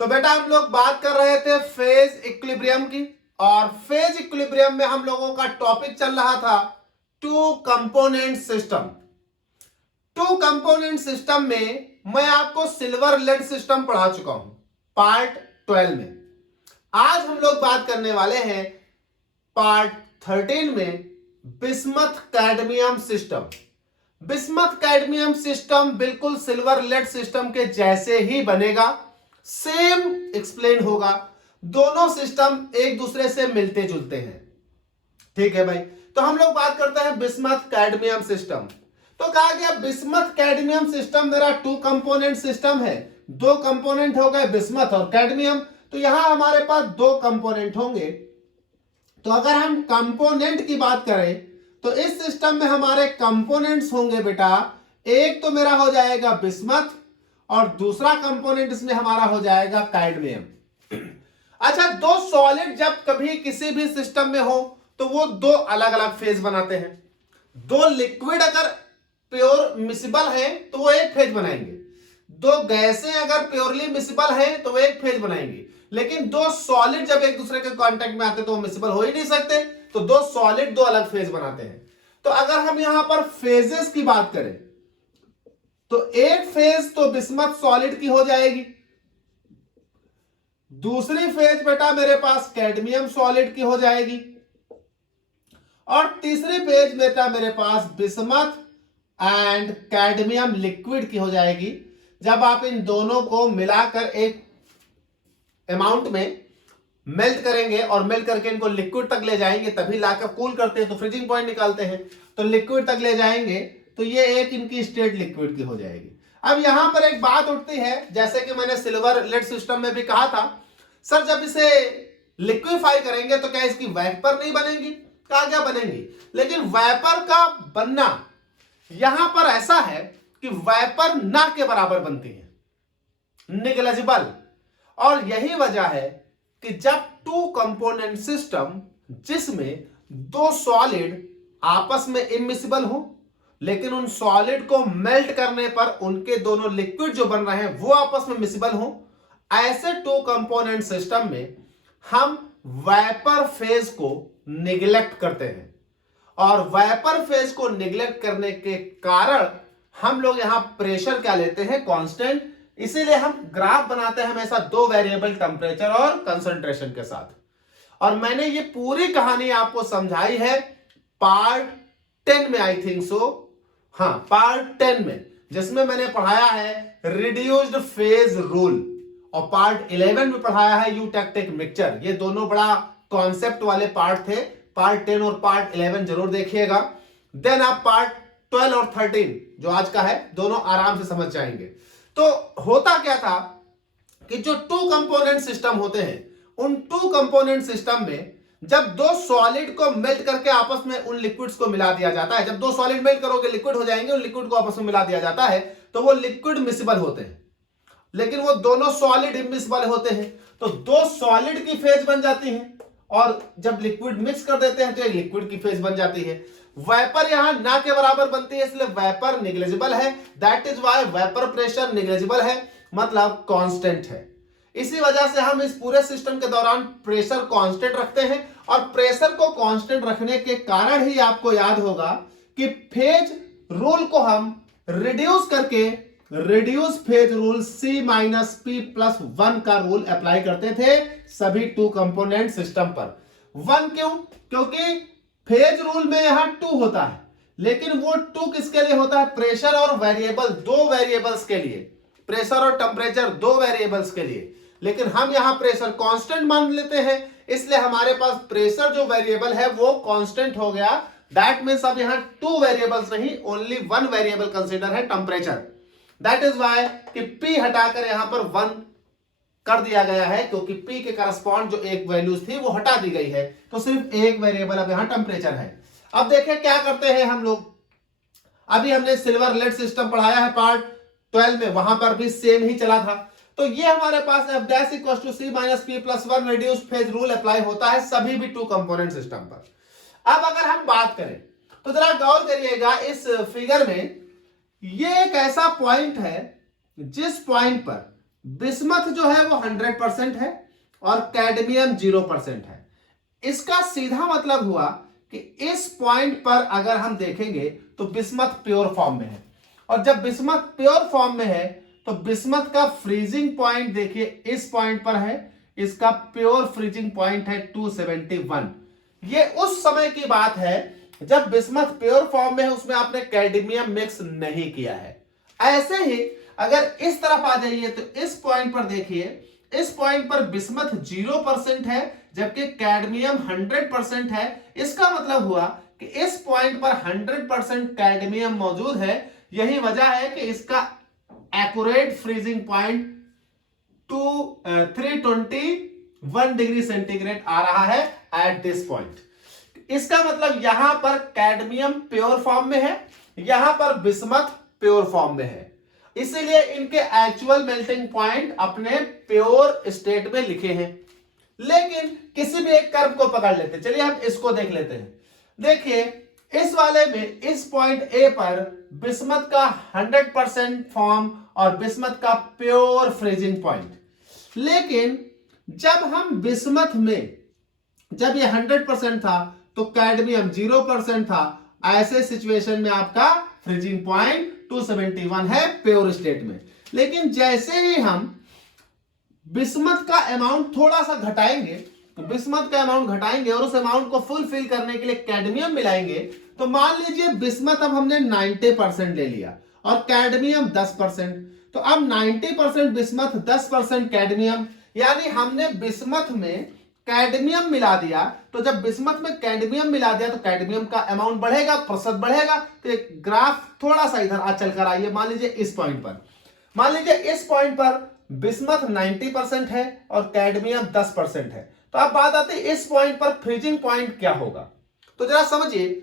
तो बेटा हम लोग बात कर रहे थे फेज इक्विलिब्रियम की, और फेज इक्विलिब्रियम में हम लोगों का टॉपिक चल रहा था two component system. Two component system में मैं आपको सिल्वर लेड सिस्टम पढ़ा चुका हूं पार्ट 12 में। आज हम लोग बात करने वाले हैं पार्ट 13 में bismuth cadmium system. Bismuth cadmium system बिल्कुल सिल्वर लेड सिस्टम के जैसे ही बनेगा, सेम एक्सप्लेन होगा। दोनों सिस्टम एक दूसरे से मिलते जुलते हैं। ठीक है भाई, तो हम लोग बात करते हैं बिस्मथ कैडमियम सिस्टम। तो कहा गया बिस्मथ कैडमियम सिस्टम मेरा टू कंपोनेंट सिस्टम है। दो कंपोनेंट हो गए बिस्मथ और कैडमियम, तो यहां हमारे पास दो कंपोनेंट होंगे। तो अगर हम कंपोनेंट की बात करें तो इस सिस्टम में हमारे कंपोनेंट्स होंगे बेटा, एक तो मेरा हो जाएगा बिस्मथ और दूसरा कंपोनेंट इसमें हमारा हो जाएगा कैडमियम। अच्छा, दो सॉलिड जब कभी किसी भी सिस्टम में हो तो वो दो अलग अलग फेज बनाते हैं। दो लिक्विड अगर प्योर मिसिबल है तो वो एक फेज बनाएंगे, दो गैसें अगर प्योरली मिसिबल है तो वो एक फेज बनाएंगे। लेकिन दो सॉलिड जब एक दूसरे के कांटेक्ट में आते तो वो मिसिबल हो ही नहीं सकते, तो दो सॉलिड दो अलग फेज बनाते हैं। तो अगर हम यहां पर फेजेस की बात करें तो एक फेज तो बिस्मथ सॉलिड की हो जाएगी, दूसरी फेज बेटा मेरे पास कैडमियम सॉलिड की हो जाएगी, और तीसरी फेज बेटा मेरे पास बिस्मथ एंड कैडमियम लिक्विड की हो जाएगी। जब आप इन दोनों को मिलाकर एक अमाउंट में मेल्ट करेंगे और मेल्ट करके इनको लिक्विड तक ले जाएंगे, तभी लाकर कूल करते हैं तो फ्रीजिंग पॉइंट निकालते हैं, तो लिक्विड तक ले जाएंगे तो ये एक इनकी स्टेट लिक्विड की हो जाएगी। अब यहां पर एक बात उठती है, जैसे कि मैंने सिल्वर लेड सिस्टम में भी कहा था, सर जब इसे लिक्विफाई करेंगे तो क्या इसकी वेपर नहीं बनेगी? कहा क्या बनेगी, लेकिन वेपर का बनना यहां पर ऐसा है कि वेपर ना के बराबर बनती है, निग्लेजिबल। और यही वजह है कि जब टू कंपोनेंट सिस्टम जिसमें दो सॉलिड आपस में इमिसिबल हो, लेकिन उन सॉलिड को मेल्ट करने पर उनके दोनों लिक्विड जो बन रहे हैं वो आपस में मिसिबल हो, ऐसे टू कंपोनेंट सिस्टम में हम वेपर फेज को निगलेक्ट करते हैं। और वेपर फेज को निगलेक्ट करने के कारण हम लोग यहां प्रेशर क्या लेते हैं, कांस्टेंट। इसीलिए हम ग्राफ बनाते हैं हमेशा दो वेरिएबल टेंपरेचर और कंसंट्रेशन के साथ। और मैंने ये पूरी कहानी आपको समझाई है पार्ट 10 में, आई थिंक सो, हाँ पार्ट 10 में, जिसमें मैंने पढ़ाया है रिड्यूस्ड फेज रूल, और पार्ट 11 में पढ़ाया है यूटेक्टिक मिक्सचर। ये दोनों बड़ा कॉन्सेप्ट वाले पार्ट थे। पार्ट 10 और पार्ट 11 जरूर देखिएगा। देन आप पार्ट 12 और 13 जो आज का है दोनों आराम से समझ जाएंगे। तो होता क्या था कि जो टू कंपोनेंट सिस्टम होते हैं, उन टू कंपोनेंट सिस्टम में जब दो सॉलिड को मेल्ट करके आपस में उन लिक्विड्स को मिला दिया जाता है, जब दो सॉलिड मेल्ट करोगे लिक्विड हो जाएंगे, उन लिक्विड को आपस में मिला दिया जाता है तो वो लिक्विड मिसिबल होते हैं। लेकिन वो दोनों सॉलिड इमिसिबल होते हैं, तो दो सॉलिड की फेज बन जाती है, और जब लिक्विड मिक्स कर देते हैं तो एक लिक्विड की फेज बन जाती है। वेपर यहां ना के बराबर बनती है, इसलिए वेपर निग्लेजिबल है। That is why vapour pressure negligible है, मतलब कांस्टेंट है। इसी वजह से हम इस पूरे सिस्टम के दौरान प्रेशर कांस्टेंट रखते हैं, और प्रेशर को कांस्टेंट रखने के कारण ही आपको याद होगा कि फेज रूल को हम रिड्यूस करके रिड्यूस फेज रूल C-P+1 का रूल अप्लाई करते थे सभी टू कंपोनेंट सिस्टम पर। 1 क्यों? क्योंकि फेज रूल में यहां 2 होता है, लेकिन वो 2 किसके लिए होता है? प्रेशर और वेरिएबल, दो वेरिएबल्स के लिए, प्रेशर और टेंपरेचर दो वेरिएबल्स के लिए। लेकिन हम यहां प्रेशर कांस्टेंट मान लेते हैं, इसलिए हमारे पास प्रेशर जो वेरिएबल है वो कांस्टेंट हो गया। दैट मींस अब यहां 2 वेरिएबल्स नहीं, ओनली 1 वेरिएबल कंसीडर है, टेंपरेचर। दैट इज वाई कि P हटाकर यहां पर 1 कर दिया गया है, क्योंकि P के करस्पॉन्ड जो एक वैल्यूज थी वो हटा दी गई है, तो सिर्फ एक वेरिएबल अब यहां टेंपरेचर है। अब देखिए क्या करते हैं हम लोग। अभी हमने सिल्वर लेड सिस्टम पढ़ाया है पार्ट 12 में, वहां पर भी सेम ही चला था। तो ये हमारे पास F' = C-P+1 reduced phase rule apply होता है सभी भी टू कंपोनेंट सिस्टम पर। अब अगर हम बात करें तो जरा गौर करिएगा, इस फिगर में ये एक ऐसा पॉइंट है जिस पॉइंट पर बिस्मथ जो है वो 100% है और कैडमियम 0% है। इसका सीधा मतलब हुआ कि इस पॉइंट पर अगर हम देखेंगे तो बिस्मथ प्योर फॉर्म में है, और जब बिस्मथ प्योर फॉर्म में है तो बिस्मथ का फ्रीजिंग पॉइंट देखिए इस पॉइंट पर है, इसका प्योर फ्रीजिंग पॉइंट है 271। ये उस समय की बात है जब बिस्मथ प्योर फॉर्म में है, उसमें आपने कैडमियम मिक्स नहीं किया है। ऐसे ही अगर इस तरफ आ जाइए तो इस पॉइंट पर देखिए, इस पॉइंट पर बिस्मथ 0% है जबकि कैडमियम 100% है। इसका मतलब हुआ कि इस पॉइंट पर 100% कैडमियम मौजूद है। यही वजह है कि इसका accurate freezing point 321 degree centigrade आ रहा है एट दिस पॉइंट। इसका मतलब यहां पर कैडमियम प्योर फॉर्म में है, यहां पर बिस्मथ प्योर फॉर्म में है, इसीलिए इनके एक्चुअल मेल्टिंग पॉइंट अपने प्योर स्टेट में लिखे हैं। लेकिन किसी भी एक कर्व को पकड़ लेते हैं, चलिए हम इसको देख लेते हैं। देखिए इस वाले में इस पॉइंट ए पर बिस्मथ का 100% फॉर्म और बिस्मथ का प्योर फ्रीजिंग पॉइंट। लेकिन जब हम बिस्मथ में जब ये 100% था तो कैडमियम 0% था, ऐसे सिचुएशन में आपका फ्रीजिंग पॉइंट 271 है प्योर स्टेट में। लेकिन जैसे ही हम बिस्मथ का अमाउंट थोड़ा सा घटाएंगे, तो बिस्मथ का अमाउंट घटाएंगे और उस अमाउंट को फुलफिल करने के लिए कैडमियम मिलाएंगे, तो मान लीजिए बिस्मथ अब हमने 90% ले लिया और कैडमियम 10%, तो अब 90% बिस्मथ 10% कैडमियम, यानी हमने बिस्मथ में कैडमियम मिला दिया। तो जब बिस्मथ में कैडमियम मिला दिया तो कैडमियम का अमाउंट बढ़ेगा, प्रतिशत बढ़ेगा। तो एक ग्राफ थोड़ा सा इधर चल कर आइए, मान लीजिए इस पॉइंट पर, मान लीजिए इस पॉइंट पर बिस्मथ 90% है और कैडमियम 10% है। तो अब बात आती है इस पॉइंट पर फ्रीजिंग पॉइंट क्या होगा। तो जरा समझिए,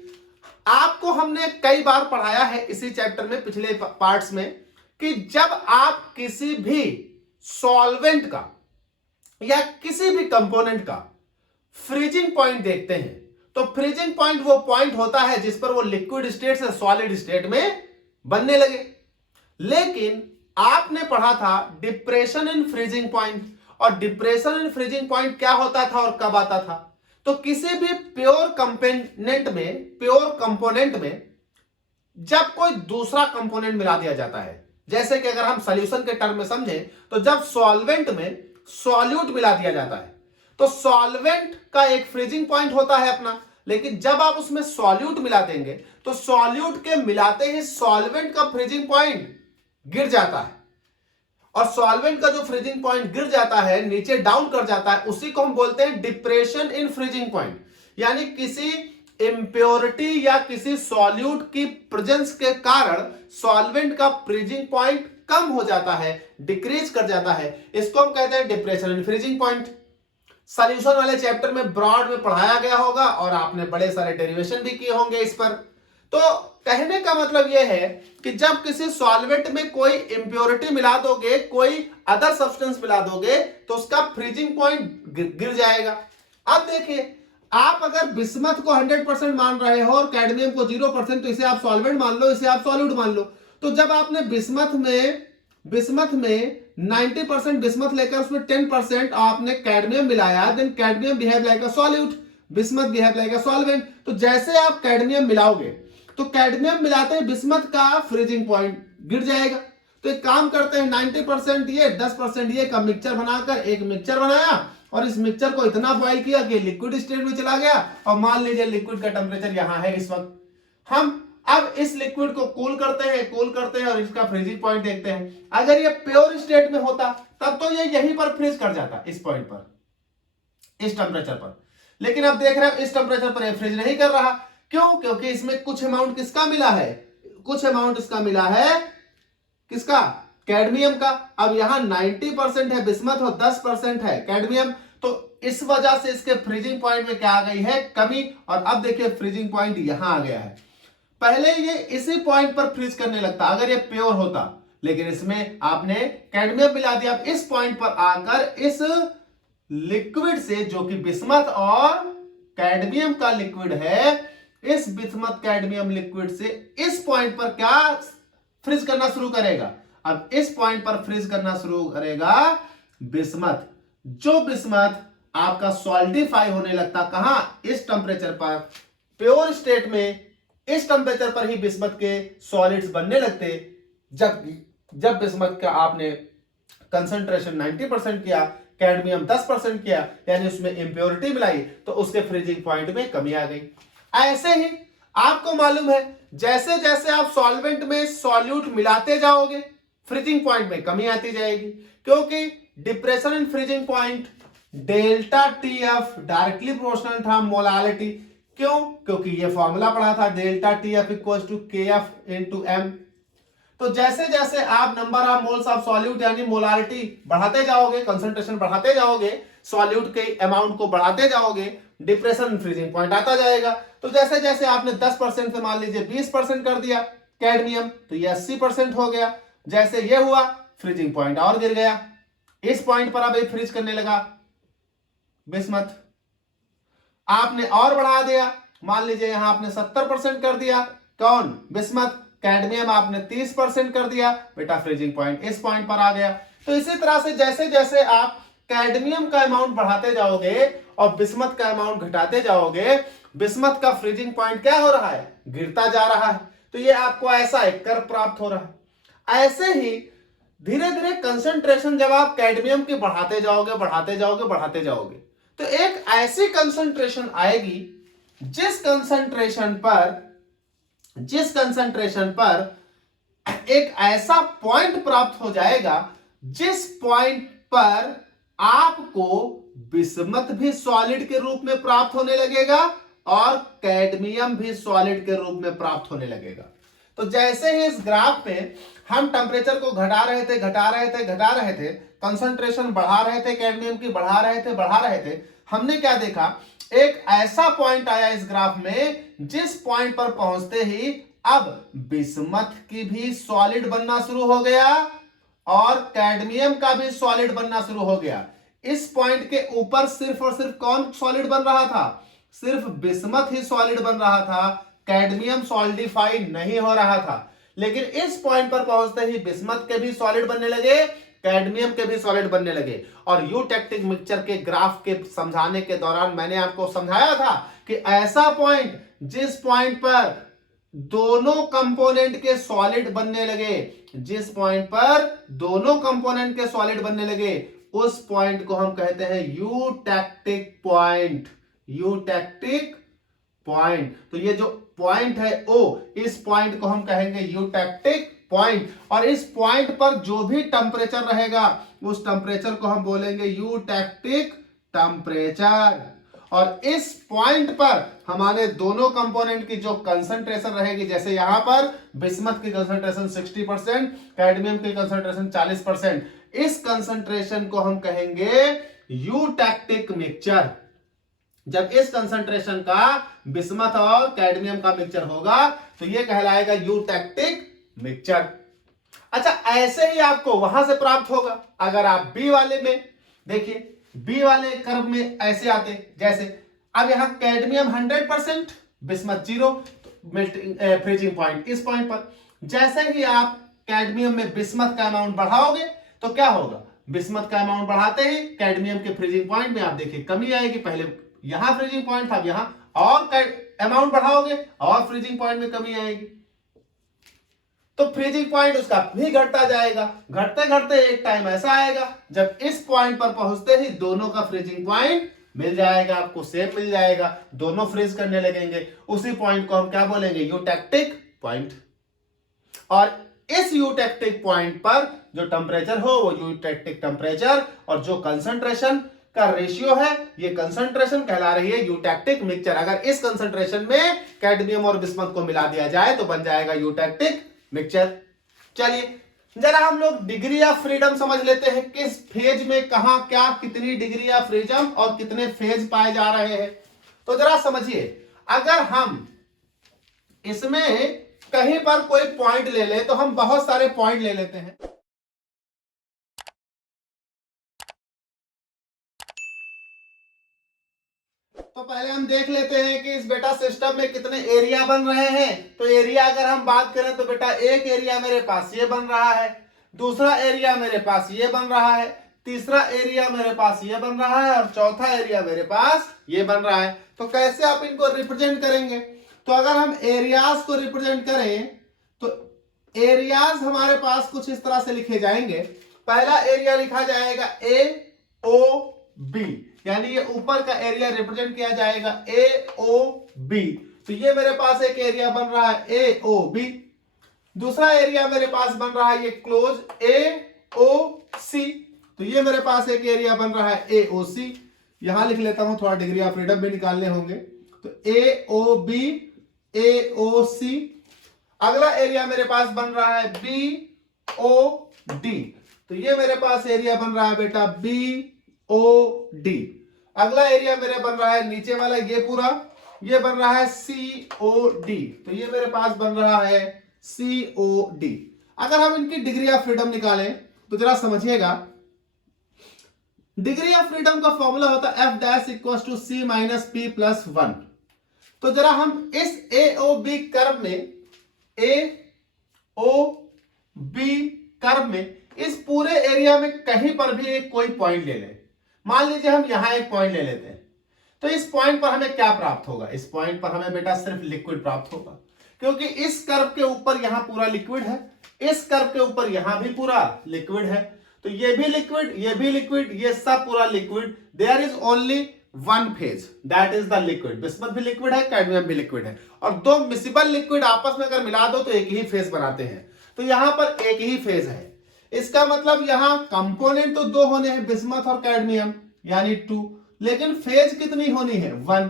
आपको हमने कई बार पढ़ाया है इसी चैप्टर में पिछले पार्ट्स में कि जब आप किसी भी सॉल्वेंट का या किसी भी कंपोनेंट का फ्रीजिंग पॉइंट देखते हैं तो फ्रीजिंग पॉइंट वो पॉइंट होता है जिस पर वो लिक्विड स्टेट से सॉलिड स्टेट में बनने लगे। लेकिन आपने पढ़ा था डिप्रेशन इन फ्रीजिंग पॉइंट, और डिप्रेशन इन फ्रीजिंग पॉइंट क्या होता था और कब आता था। तो किसी भी प्योर कंपोनेंट में जब कोई दूसरा कंपोनेंट मिला दिया जाता है, जैसे कि अगर हम सॉल्यूशन के टर्म में समझें तो जब सॉल्वेंट में सॉल्यूट मिला दिया जाता है तो सॉल्वेंट का एक फ्रीजिंग पॉइंट होता है अपना, लेकिन जब आप उसमें सॉल्यूट मिला देंगे तो सॉल्यूट के मिलाते ही सॉल्वेंट का फ्रीजिंग पॉइंट गिर जाता है, और सॉल्वेंट का जो फ्रीजिंग पॉइंट गिर जाता है, नीचे डाउन कर जाता है, उसी को हम बोलते हैं डिप्रेशन इन फ्रीजिंग पॉइंट। यानी किसी इंप्योरिटी या किसी सॉल्यूट की प्रेजेंस के कारण सॉल्वेंट का फ्रीजिंग पॉइंट कम हो जाता है, डिक्रीज कर जाता है, इसको हम कहते हैं depression in freezing point. Solution वाले चैप्टर में ब्रॉड में पढ़ाया गया होगा और आपने बड़े सारे डेरिवेशन भी किए होंगे इस पर। तो कहने का मतलब यह है कि जब किसी सॉल्वेंट में कोई इंप्योरिटी मिला दोगे, कोई अदर सब्सटेंस मिला दोगे, तो उसका फ्रीजिंग पॉइंट गिर जाएगा। अब देखिए, आप अगर बिस्मथ को 100% मान रहे हो और कैडमियम को 0%, तो इसे आप सॉल्वेंट मान लो, इसे आप सॉल्यूट मान लो। तो जब आपने बिस्मथ में 90% बिस्मथ लेकर उसमें 10% आपने कैडमियम मिलाया, then cadmium behave like a solute, bismuth behave like a solvent. तो जैसे आप कैडमियम मिलाओगे तो कैडमियम मिलाते ही बिस्मथ का फ्रीजिंग पॉइंट गिर जाएगा। तो एक काम करते हैं, 90% ये 10% ये का मिक्सचर बनाकर एक मिक्सचर बनाया और इस मिक्सचर को इतना बॉइल किया कि लिक्विड स्टेट में चला गया, और मान लीजिए लिक्विड का टेम्परेचर यहां है इस वक्त। हम अब इस लिक्विड को कूल करते हैं और इसका फ्रीजिंग पॉइंट देखते हैं। अगर ये प्योर स्टेट में होता तब तो ये यहीं पर फ्रीज कर जाता, इस पॉइंट पर, इस टेम्परेचर पर। लेकिन अब देख रहे हैं इस टेम्परेचर पर ये फ्रीज नहीं कर रहा। क्यों? क्योंकि इसमें कुछ अमाउंट किसका मिला है, कुछ अमाउंट इसका मिला है, किसका, कैडमियम का। अब यहां 90% है बिस्मथ और 10% है कैडमियम, तो इस वजह से इसके फ्रीजिंग पॉइंट में क्या आ गई है, कमी। और अब देखिए फ्रीजिंग पॉइंट यहां आ गया है। पहले ये इसी पॉइंट पर फ्रीज करने लगता अगर ये प्योर होता, लेकिन इसमें आपने कैडमियम मिला दिया। अब इस पॉइंट पर आकर इस लिक्विड से, जो कि बिस्मथ और कैडमियम का लिक्विड है, इस बिस्मथ कैडमियम लिक्विड से इस पॉइंट पर क्या फ्रीज करना शुरू करेगा, अब इस पॉइंट पर फ्रीज करना शुरू करेगा बिस्मथ। जो बिस्मथ आपका सॉल्डिफाई होने लगता कहां, इस टेम्परेचर पर, प्योर स्टेट में इस टेम्परेचर पर ही बिस्मथ के सॉलिड्स बनने लगते। जब बिस्मथ का आपने कंसंट्रेशन 90% किया, कैडमियम 10% किया, यानी उसमें इंप्योरिटी मिलाई, तो उसके फ्रीजिंग पॉइंट में कमी आ गई। ऐसे ही आपको मालूम है जैसे जैसे आप सॉल्वेंट में सॉल्यूट मिलाते जाओगे फ्रीजिंग पॉइंट में कमी आती जाएगी, क्योंकि depression in freezing point delta T F directly proportional था मोलालिटी। क्यों? क्योंकि ये फॉर्मूला पढ़ा था delta T F equal to K F into M. तो जैसे जैसे आप number of moles of solute यानी मोलारिटी बढ़ाते जाओगे, कंसंट्रेशन बढ़ाते जाओगे, सॉल्यूट के अमाउंट को बढ़ाते जाओगे, डिप्रेशन फ्रीजिंग पॉइंट आता जाएगा। तो जैसे जैसे आपने 10% से मान लीजिए 20% कर दिया कैडमियम, तो ये 80% हो गया। जैसे ये हुआ फ्रीजिंग पॉइंट और गिर गया। इस पॉइंट पर अब एक फ्रीज करने लगा बिस्मथ। आपने और बढ़ा दिया, मान लीजिए यहां आपने 70% कर दिया, कौन? बिस्मथ। कैडमियम आपने 30% कर दिया, बेटा फ्रीजिंग पॉइंट इस पॉइंट पर आ गया। तो इसी तरह से जैसे जैसे आप कैडमियम का अमाउंट बढ़ाते जाओगे और बिस्मथ का अमाउंट घटाते जाओगे, बिस्मथ का फ्रीजिंग पॉइंट क्या हो रहा है? गिरता जा रहा है। तो ये आपको ऐसा एक कर्व प्राप्त हो रहा है। ऐसे ही धीरे धीरे कंसंट्रेशन जब आप कैडमियम की बढ़ाते जाओगे बढ़ाते जाओगे बढ़ाते जाओगे, तो एक ऐसी कंसंट्रेशन आएगी जिस कंसंट्रेशन पर एक ऐसा पॉइंट प्राप्त हो जाएगा जिस पॉइंट पर आपको बिस्मथ भी सॉलिड के रूप में प्राप्त होने लगेगा और कैडमियम भी सॉलिड के रूप में प्राप्त होने लगेगा। तो जैसे ही इस ग्राफ में हम टेम्परेचर को घटा रहे थे, कंसंट्रेशन बढ़ा रहे थे, कैडमियम की बढ़ा रहे थे, हमने क्या देखा? एक ऐसा पॉइंट आया इस ग्राफ में जिस पॉइंट पर पहुंचते ही अब बिस्मथ की भी सॉलिड बनना शुरू हो गया और कैडमियम का भी सॉलिड बनना शुरू हो गया। इस पॉइंट के ऊपर सिर्फ और सिर्फ कौन सॉलिड बन रहा था? सिर्फ बिस्मथ ही सॉलिड बन रहा था, कैडमियम सॉलिडिफाई नहीं हो रहा था। लेकिन इस पॉइंट पर पहुंचते ही बिस्मथ के भी सॉलिड बनने लगे, कैडमियम के भी सॉलिड बनने लगे। और यूटेक्टिक मिक्सचर के ग्राफ के समझाने के दौरान मैंने आपको समझाया था कि ऐसा पॉइंट जिस पॉइंट पर दोनों कंपोनेंट के सॉलिड बनने लगे, जिस पॉइंट पर दोनों कंपोनेंट के सॉलिड बनने लगे, उस पॉइंट को हम कहते हैं यूटेक्टिक पॉइंट। Eutectic point. तो ये जो पॉइंट है O, इस पॉइंट को हम कहेंगे यूटेक्टिक पॉइंट। और इस पॉइंट पर जो भी टेम्परेचर रहेगा उस टेम्परेचर को हम बोलेंगे यूटेक्टिक टेम्परेचर। और इस पॉइंट पर हमारे दोनों कंपोनेंट की जो कंसंट्रेशन रहेगी, जैसे यहां पर बिस्मथ की कंसंट्रेशन 60%, कैडमियम की कंसंट्रेशन 40%, इस कंसंट्रेशन को हम कहेंगे यूटेक्टिक मिक्सचर। जब इस कंसंट्रेशन का बिस्मथ और कैडमियम का मिक्सचर होगा तो यह कहलाएगा यूटेक्टिक मिक्सचर। अच्छा, ऐसे ही आपको वहां से प्राप्त होगा। अगर आप बी वाले में देखिए, बी वाले कर्व में ऐसे आते, जैसे अब यहां कैडमियम 100%, बिस्मथ 0, फ्रीजिंग पॉइंट इस पॉइंट पर। जैसे ही आप कैडमियम में बिस्मथ का अमाउंट बढ़ाओगे तो क्या होगा? बिस्मथ का अमाउंट बढ़ाते ही कैडमियम के फ्रीजिंग पॉइंट में आप देखिए कमी आएगी। पहले यहां फ्रीजिंग पॉइंट था, अब यहां और अमाउंट बढ़ाओगे और फ्रीजिंग पॉइंट में कमी आएगी। तो फ्रीजिंग पॉइंट उसका भी घटता जाएगा। घटते घटते एक टाइम ऐसा आएगा जब इस पॉइंट पर पहुंचते ही दोनों का फ्रीजिंग पॉइंट मिल जाएगा, आपको सेम मिल जाएगा, दोनों फ्रीज करने लगेंगे। उसी पॉइंट को हम क्या बोलेंगे? Eutectic point. और इस यूटेक्टिक पॉइंट पर जो टेम्परेचर हो वो यूटेक्टिक टेम्परेचर, और जो कंसंट्रेशन का रेशियो है ये कंसंट्रेशन कहला रही है यूटेक्टिक मिक्सचर। अगर इस कंसंट्रेशन में कैडमियम और बिस्मथ को मिला दिया जाए तो बन जाएगा यूटेक्टिक मिक्सचर। चलिए जरा हम लोग डिग्री ऑफ फ्रीडम समझ लेते हैं, किस फेज में कहां क्या कितनी डिग्री ऑफ फ्रीडम और कितने फेज पाए जा रहे हैं। तो जरा समझिए, अगर हम इसमें कहीं पर कोई पॉइंट ले ले तो हम बहुत सारे पॉइंट ले लेते हैं। तो पहले हम देख लेते हैं कि इस बेटा सिस्टम में कितने एरिया बन रहे हैं। तो एरिया अगर हम बात करें तो बेटा एक एरिया मेरे पास ये बन रहा है, दूसरा एरिया मेरे पास ये बन रहा है, तीसरा एरिया मेरे पास ये बन रहा है और चौथा एरिया मेरे पास ये बन रहा है। तो कैसे आप इनको रिप्रेजेंट करेंगे? तो अगर हम एरियाज को रिप्रेजेंट करें तो एरियाज हमारे पास कुछ इस तरह से लिखे जाएंगे। पहला एरिया लिखा जाएगा ए ओ बी, यानी ये ऊपर का एरिया रिप्रेजेंट किया जाएगा ए ओ बी। तो ये मेरे पास एक एरिया बन रहा है ए ओ बी। दूसरा एरिया मेरे पास बन रहा है ये क्लोज ए ओ सी। तो ये मेरे पास एक एरिया बन रहा है ए ओ सी। यहां लिख लेता हूं, थोड़ा डिग्री ऑफ फ्रीडम भी निकालने होंगे। तो ए ओ बी ए ओ सी। अगला एरिया मेरे पास बन रहा है बी ओ डी। तो ये मेरे पास एरिया बन रहा है बेटा बी ओ डी। अगला एरिया मेरे बन रहा है नीचे वाला ये पूरा, ये बन रहा है सी ओ डी। तो ये मेरे पास बन रहा है सी ओ डी। अगर हम इनकी डिग्री ऑफ फ्रीडम निकालें तो जरा समझिएगा, डिग्री ऑफ फ्रीडम का फॉर्मूला होता है F dash equal to C minus P plus 1। तो जरा हम इस ए ओ बी कर्व में, ए ओ बी कर्व में इस पूरे एरिया में कहीं पर भी एक कोई पॉइंट ले लें। मान लीजिए हम यहां एक पॉइंट ले लेते हैं, तो इस पॉइंट पर हमें क्या प्राप्त होगा? इस पॉइंट पर हमें बेटा सिर्फ लिक्विड प्राप्त होगा, क्योंकि इस कर्व के ऊपर यहां पूरा लिक्विड है, इस कर्व के ऊपर यहां भी पूरा लिक्विड है। तो ये भी लिक्विड, ये भी लिक्विड, ये सब पूरा liquid. There is only one phase, that is the liquid. Bismuth भी लिक्विड है, कैडमियम भी लिक्विड है, और दो मिसिबल लिक्विड आपस में अगर मिला दो तो एक ही फेज बनाते हैं। तो यहां पर एक ही फेज है। इसका मतलब यहां कंपोनेंट तो दो होने हैं, बिस्मथ और कैडमियम, यानी 2, लेकिन फेज कितनी होनी है? 1।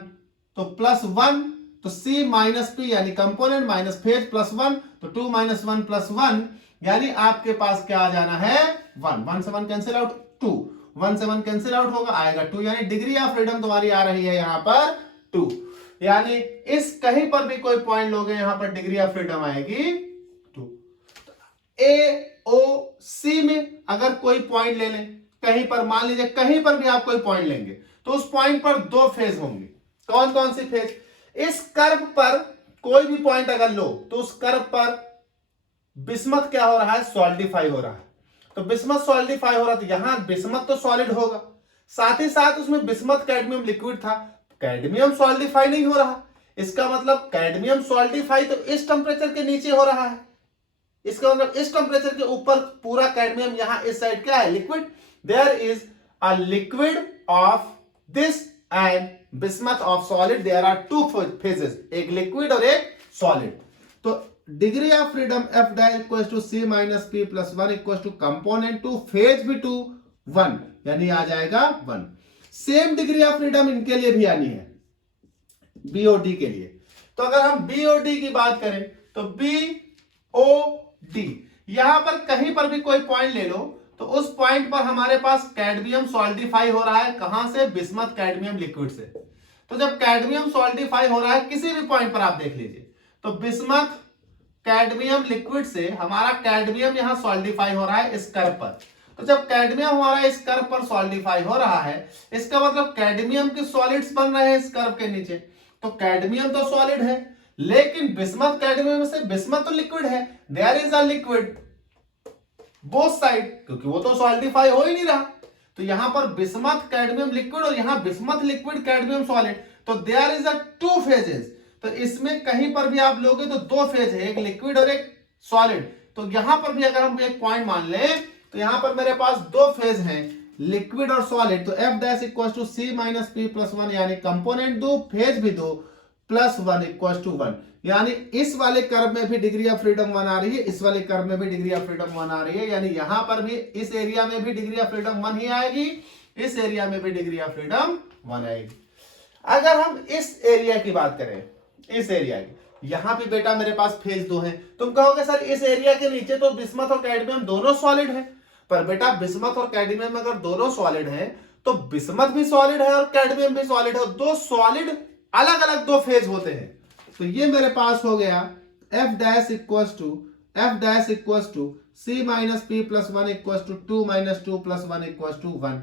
तो +1, तो C माइनस P यानी कंपोनेंट माइनस फेज +1, तो 2 माइनस 1 प्लस 1, यानी आपके पास क्या आ जाना है? 1। 1 से 1 कैंसिल आउट, 2, 1 से 1 कैंसिल आउट होगा, आएगा 2, यानी डिग्री ऑफ फ्रीडम तुम्हारी आ रही है यहां पर 2। यानी इस कहीं पर भी कोई पॉइंट लोगे यहां पर डिग्री ऑफ फ्रीडम आएगी 2। ए ओ सी में अगर कोई पॉइंट ले लें कहीं पर, मान लीजिए कहीं पर भी आप कोई पॉइंट लेंगे तो उस पॉइंट पर दो फेज होंगे। कौन कौन सी फेज? इस कर्व पर कोई भी पॉइंट अगर लो तो उस कर्व पर बिस्मथ क्या हो रहा है? सॉलिडिफाई हो रहा है। तो बिस्मथ सॉलिडिफाई हो रहा है, तो यहां बिस्मथ तो सॉलिड होगा, साथ ही साथ उसमें बिस्मथ कैडमियम लिक्विड था, कैडमियम सॉलिडिफाई नहीं हो रहा। इसका मतलब कैडमियम सॉलिडिफाई तो इस टेंपरेचर के नीचे हो रहा है, इसका मतलब इस टेंपरेचर के ऊपर पूरा कैडमियम यहां इस साइड क्या है? Liquid. There is a liquid of this and bismuth of solid. There are 2 phases, एक लिक्विड और एक सॉलिड। तो degree of freedom F dash equal to C minus P plus 1 equal to component 2 phase भी 2 1, यानी आ जाएगा 1। Same degree of freedom इनके लिए भी आनी है, बीओडी के लिए। तो अगर हम बीओडी की बात करें तो बीओडी यहां पर कहीं पर भी कोई पॉइंट ले लो तो उस पॉइंट पर हमारे पास कैडमियम सॉलिडिफाई हो रहा है, कहां से? बिस्मथ कैडमियम लिक्विड से। तो जब कैडमियम सॉलिडिफाई हो रहा है किसी भी पॉइंट पर आप देख लीजिए, तो बिस्मथ कैडमियम लिक्विड से हमारा कैडमियम यहां सॉलिडिफाई हो रहा है इस कर्व पर। तो जब कैडमियम हमारा इस कर्व पर सॉलिडिफाई हो रहा है, इसका मतलब कैडमियम के सॉलिड्स बन रहे हैं इस कर्व के नीचे। तो कैडमियम तो सॉलिड है, लेकिन बिस्मथ कैडमियम से बिस्मथ तो लिक्विड है। There is a liquid both side, क्योंकि वो तो सॉलिडिफाई हो ही नहीं रहा। तो यहां पर बिस्मथ कैडमियम लिक्विड और यहां बिस्मथ लिक्विड कैडमियम सॉलिड, तो देयर इज अ 2 फेजेस। तो इसमें कहीं पर भी आप लोगे तो 2 फेज है, एक लिक्विड और एक सॉलिड। तो यहां पर भी अगर हम एक पॉइंट मान लें तो यहां पर मेरे पास 2 फेज हैं, लिक्विड और सॉलिड। तो F dash equal to C minus P plus 1, यानी कंपोनेंट 2 फेज भी 2 प्लस 1 इक्वल टू 1, यानी इस वाले कर्व में भी डिग्री ऑफ फ्रीडम 1 आ रही है, इस वाले कर्व में भी डिग्री ऑफ फ्रीडम 1 आ रही है, यानी यहां पर भी इस एरिया में भी डिग्री ऑफ फ्रीडम 1 ही आएगी, इस एरिया में भी डिग्री ऑफ फ्रीडम 1 आएगी। अगर हम इस एरिया की बात करें, इस एरिया की, यहां भी बेटा मेरे पास फेज 2 है। तुम कहोगे सर इस एरिया के नीचे तो बिस्मथ और कैडमियम दोनों सॉलिड है, पर बेटा बिस्मथ और कैडमियम अगर दोनों सॉलिड है तो बिस्मथ भी सॉलिड है और कैडमियम भी सॉलिड है, दो सॉलिड अलग अलग 2 फेज होते हैं। तो ये मेरे पास हो गया F dash equal to C minus P plus 1 equal to 2 minus 2 plus 1 equal to 1।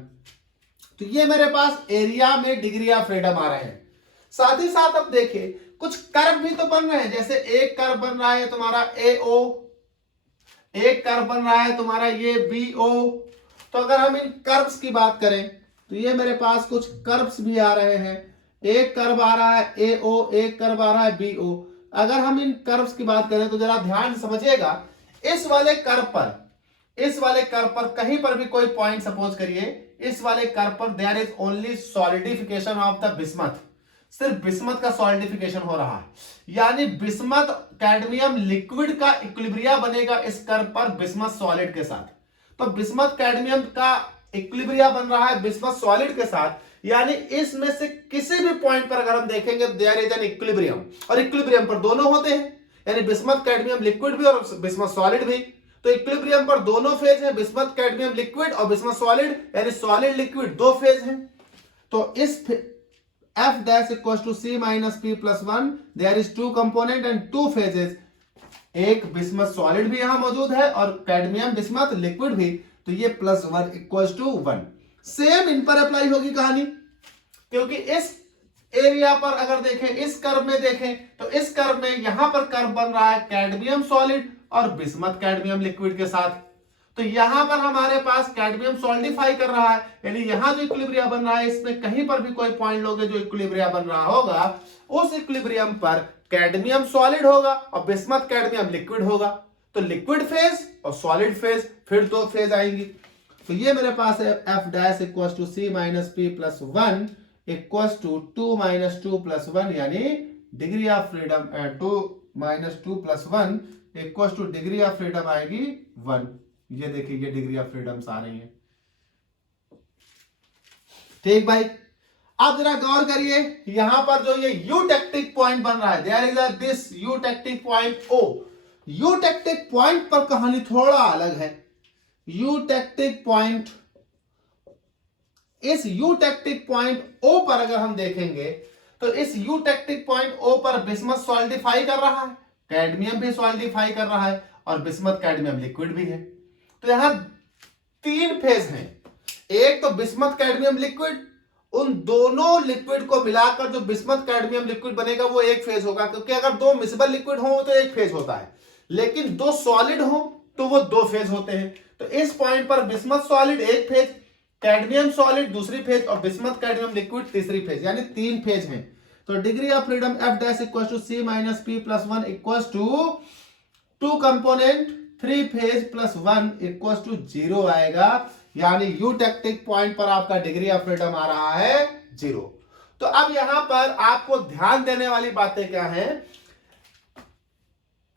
तो ये मेरे पास एरिया में डिग्री ऑफ फ्रीडम आ रहे हैं। साथ ही साथ अब देखिए कुछ कर्व भी तो बन रहे हैं, जैसे एक कर्व बन रहा है तुम्हारा एओ, एक कर्व बन रहा है तुम्हारा ये BO। तो अगर हम इन कर्व्स की बात करें तो ये मेरे पास कुछ कर्व्स भी आ रहे हैं। एक कर्व आ रहा है AO, एक कर्व आ रहा है BO। अगर हम इन कर्व्स की बात करें तो जरा ध्यान से समझिएगा, इस वाले कर्व पर कहीं पर भी कोई पॉइंट सपोज करिए, इस वाले कर्व पर there is only solidification of the bismuth, सिर्फ बिस्मथ का सॉलिडिफिकेशन हो रहा है। यानी बिस्मथ कैडमियम लिक्विड का इक्विलिब्रिया बनेगा इस कर्व पर बिस्मथ सॉलिड के साथ। तो बिस्मथ कैडमियम का इक्विलिब्रिया बन रहा है बिस्मथ सॉलिड के साथ, यानी इसमें से किसी भी पॉइंट पर अगर हम देखेंगे देयर इज एन इक्विलिब्रियम, और इक्विलिब्रियम पर दोनों होते हैं, यानी बिस्मथ कैडमियम लिक्विड भी और बिस्मथ सॉलिड भी। तो इक्विलिब्रियम पर दोनों फेज है, बिस्मथ कैडमियम लिक्विड और बिस्मथ सॉलिड, यानी सॉलिड लिक्विड दो फेज हैं। तो इस F dash equals to C minus P plus 1, there is two component and two phases। एक बिस्मथ सॉलिड भी यहां मौजूद है और कैडमियम बिस्मथ लिक्विड भी, तो ये +1 इक्वल्स टू 1। सेम इन पर अप्लाई होगी कहानी, क्योंकि इस एरिया पर अगर देखें, इस कर्व में देखें तो इस कर्व में यहां पर कर्व बन रहा है कैडमियम सॉलिड और बिस्मथ कैडमियम लिक्विड के साथ। तो यहां पर हमारे पास कैडमियम सॉलिडिफाई कर रहा है, यानी यहां जो इक्विलिब्रिया बन रहा है इसमें कहीं पर भी कोई पॉइंट लोगे जो इक्विलिब्रिया बन रहा होगा, उस इक्विलिब्रियम पर कैडमियम सॉलिड होगा और बिस्मथ कैडमियम लिक्विड होगा। तो लिक्विड फेज और सॉलिड फेज, फिर दो फेज आएंगी। तो ये मेरे पास है F dash equals to C minus P plus 1 equals to 2 minus 2 plus 1, यानी degree of freedom 2 minus 2 plus 1 equals to degree of freedom आएगी 1। ये देखिए ये डिग्री ऑफ फ्रीडम्स आ रही है। ठीक भाई, अब जरा गौर करिए, यहां पर जो ये यूटेक्टिक पॉइंट बन रहा है, there is this eutectic point O। Eutectic point पर कहानी थोड़ा अलग है। यूटेक्टिक पॉइंट, इस यूटेक्टिक पॉइंट O पर अगर हम देखेंगे तो इस यूटेक्टिक पॉइंट O पर बिस्मथ सॉलिडिफाई कर रहा है, कैडमियम भी सॉलिडिफाई कर रहा है और बिस्मथ कैडमियम लिक्विड भी है। तो यहां तीन फेज हैं, एक तो बिस्मथ कैडमियम लिक्विड, उन दोनों लिक्विड को मिलाकर जो बिस्मथ कैडमियम लिक्विड बनेगा वो एक फेज होगा, क्योंकि अगर दो मिसबल लिक्विड हो तो एक फेज होता है, लेकिन दो सॉलिड हो तो वो दो फेज होते हैं। तो इस पॉइंट पर बिस्मथ सॉलिड एक फेज, कैडमियम सॉलिड दूसरी फेज और बिस्मथ कैडमियम लिक्विड तीसरी फेज, यानी तीन फेज हैं। तो degree of freedom F dash equals to C minus P plus 1 equals to 2 component 3 phase plus 1 equals to 0 आएगा, यानी यूटेक्टिक पॉइंट पर आपका डिग्री ऑफ फ्रीडम आ रहा है 0। तो अब यहां पर आपको ध्यान देने वाली बातें क्या हैं,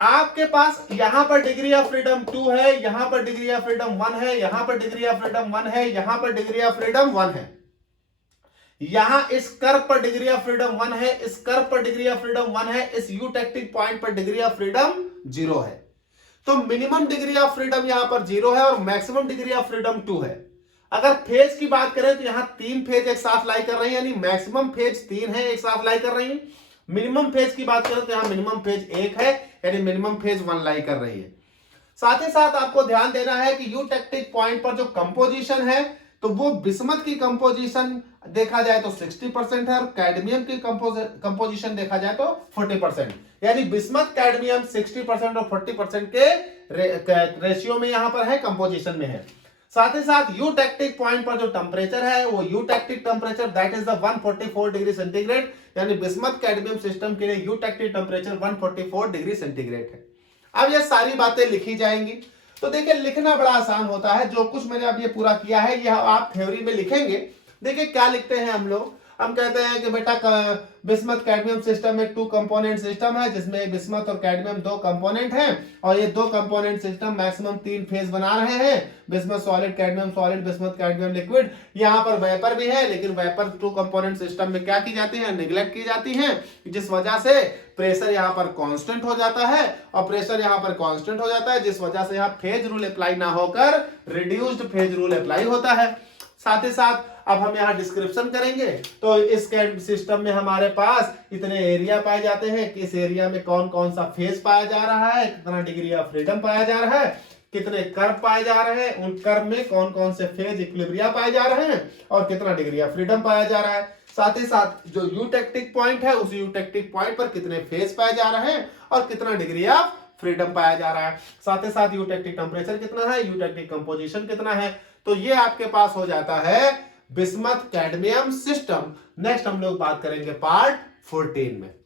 आपके पास यहां पर डिग्री ऑफ फ्रीडम 2 है, यहां पर डिग्री ऑफ फ्रीडम 1 है, यहां पर डिग्री ऑफ फ्रीडम 1 है, यहां पर डिग्री ऑफ फ्रीडम 1 है, यहां इस कर्व पर डिग्री ऑफ फ्रीडम 1 है, इस कर्व पर डिग्री ऑफ फ्रीडम 1 है, इस यूटेक्टिक पॉइंट पर डिग्री ऑफ फ्रीडम 0 है। तो मिनिमम डिग्री ऑफ फ्रीडम यहां पर 0 है और मैक्सिमम डिग्री ऑफ फ्रीडम 2 है। अगर फेज की बात करें तो यहां तीन फेज एक साथ लाई कर रही है, यानी मैक्सिमम फेज 3 है एक साथ लाई कर रही है। मिनिमम फेज की बात करें तो यहां मिनिमम फेज 1 है, यानी मिनिमम फेज 1 लाई कर रही है। साथ ही साथ आपको ध्यान देना है कि यूटेक्टिक पॉइंट पर जो कंपोजिशन है तो वो बिस्मथ की कंपोजिशन देखा जाए तो 60% है और कैडमियम की कंपोजिशन देखा जाए तो 40%, यानी बिस्मथ कैडमियम 60% और 40% के रेशियो में यहां पर है, कंपोजिशन में है। साथ ही साथ यूटेक्टिक पॉइंट पर जो टेम्परेचर है वो eutectic temperature that is the 144 degree centigrade, यानी बिस्मथ कैडमियम सिस्टम के लिए यूटेक्टिक टेम्परेचर 144 डिग्री सेंटीग्रेड है। अब ये सारी बातें लिखी जाएंगी। तो देखिए लिखना बड़ा आसान होता है, जो कुछ मैंने अब ये पूरा किया है यह आप थ्योरी में लिखेंगे। देखिए क्या लिखते हैं हम लोग, हम कहते हैं कि बेटा बिस्मथ कैडमियम सिस्टम में 2 कंपोनेंट सिस्टम है, जिसमें बिस्मथ और कैडमियम 2 कंपोनेंट हैं और ये 2 कंपोनेंट सिस्टम मैक्सिमम 3 फेज बना रहे हैं, bismuth solid cadmium solid bismuth cadmium liquid. यहाँ पर वेपर भी है, लेकिन वेपर 2 कंपोनेंट सिस्टम में क्या की जाती है, निगलेक्ट की जाती है, जिस वजह से प्रेशर यहाँ पर कांस्टेंट हो जाता है और प्रेशर यहाँ पर कांस्टेंट हो जाता है, जिस वजह से यहाँ फेज रूल अप्लाई ना होकर रिड्यूस्ड फेज रूल अप्लाई होता है। साथ ही साथ अब हम यहाँ डिस्क्रिप्शन करेंगे तो इस सिस्टम में हमारे पास इतने एरिया पाए जाते हैं कि इस एरिया में कौन कौन सा फेज पाया जा रहा है, कितना डिग्री ऑफ फ्रीडम पाया जा रहा है, कितने कर्व पाए जा रहे हैं, उन कर्व में कौन कौन से फेज इक्विलिब्रिया पाए जा रहे हैं और कितना डिग्री ऑफ फ्रीडम पाया जा रहा है। साथ ही साथ जो यूटेक्टिक पॉइंट है उस यूटेक्टिक पॉइंट पर कितने फेज पाए जा रहे हैं और कितना डिग्री ऑफ फ्रीडम पाया जा रहा है। साथ ही साथ यूटेक्टिक टेम्परेचर कितना है, यूटेक्टिक कंपोजिशन कितना है, तो ये आपके पास हो जाता है बिस्मथ कैडमियम सिस्टम। नेक्स्ट हम लोग बात करेंगे पार्ट 14 में।